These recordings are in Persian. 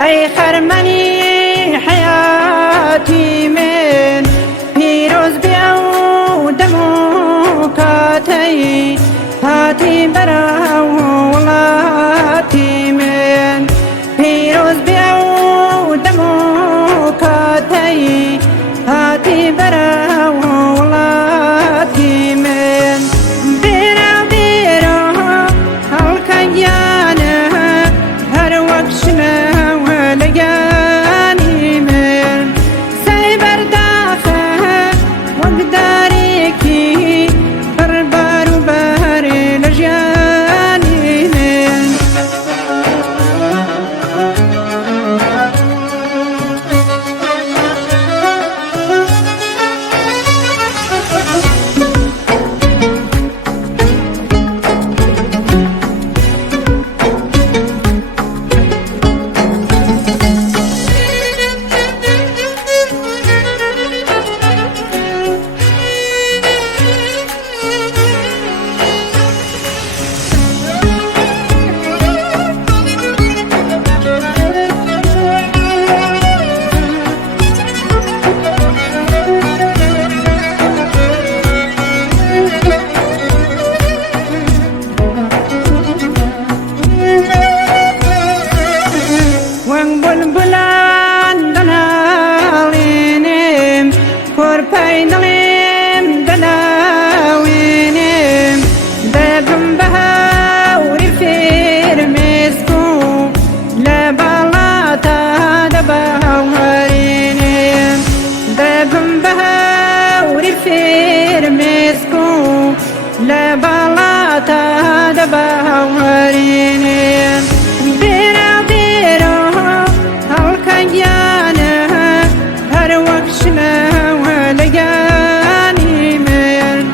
أي خرمني حياتي من پیروز بیاو دموکاتی هاتی براو ولاتی من پیروز بیاو دموکاتی هاتی براو ولاتی من بیرو بیرو هلکیانه هر وقتشنا ولگانی من سیبر داخه وقداری کی بربارو بهر لجانی من Korpaynalim dalawinim Debim bahawri firmisku Labalata dabawarinim Debim bahawri firmisku Labalata dabawarinim Bira bira halkayana Har wakshna لجاني من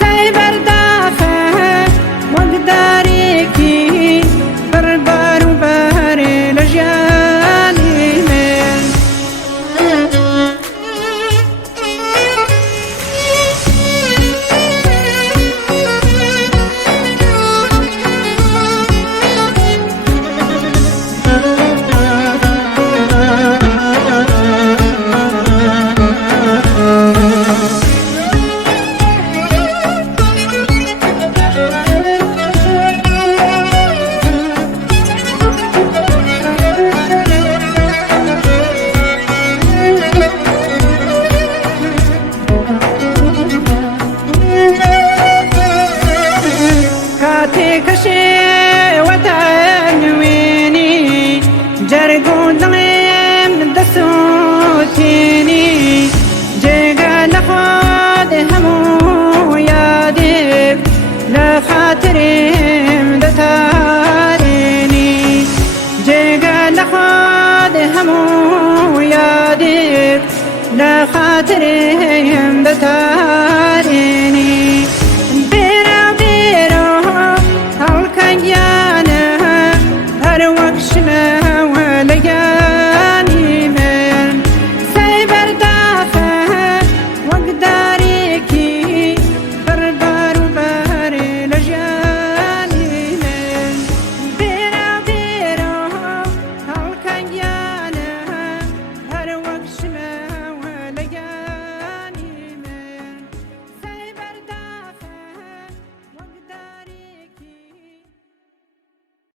سيبر دافع وقداري كي بربار وبهر لجاني من كشي وتنويني جرقو ضغيم دسوتيني جيقا لخود همو ياديك لخاطرهم دتاريني جيقا لخود همو ياديك لخاطرهم دتاريني